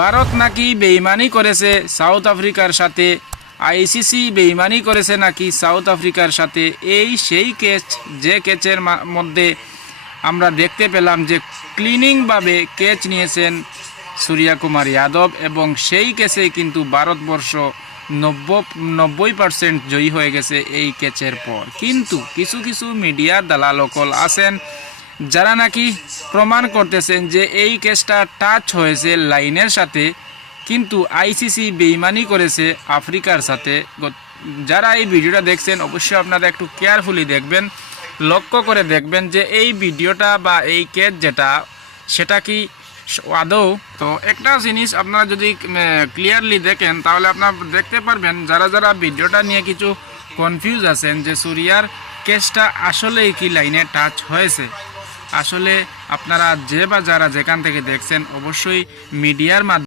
ভারত নাকি বেইমানি করেছে সাউথ আফ্রিকার সাথে, আইসিসি বেইমানি করেছে নাকি সাউথ আফ্রিকার সাথে। এই সেই ক্যাচ, যে ক্যাচের মধ্যে আমরা দেখতে পেলাম যে ক্লিনিংভাবে ক্যাচ নিয়েছেন সূর্যকুমার যাদব, এবং সেই ক্যাচে কিন্তু ভারতবর্ষ 90% জয়ী হয়ে গেছে এই ক্যাচের পর। কিন্তু কিছু কিছু মিডিয়ার দালালকল আছেন যারা নাকি প্রমাণ করতেছেন যে এই ক্যাচটা টাচ হয়েছে লাইনের সাথে, কিন্তু আইসিসি বেইমানি করেছে আফ্রিকার সাথে। যারা এই ভিডিওটা দেখছেন অবশ্যই আপনারা একটু কেয়ারফুলি দেখবেন, লক্ষ্য করে দেখবেন যে এই ভিডিওটা বা এই ক্যাচ যেটা, সেটা কি আদৌ। তো একটা জিনিস আপনারা যদি ক্লিয়ারলি দেখেন তাহলে আপনারা দেখতে পারবেন যারা যারা ভিডিওটা নিয়ে কিছু কনফিউজ আছেন যে সূর্যার ক্যাচটা আসলেই কি লাইনে টাচ হয়েছে। আসলে আপনারা যে বা যারা যেখান থেকে দেখছেন অবশ্যই মিডিয়ার মাধ্যমে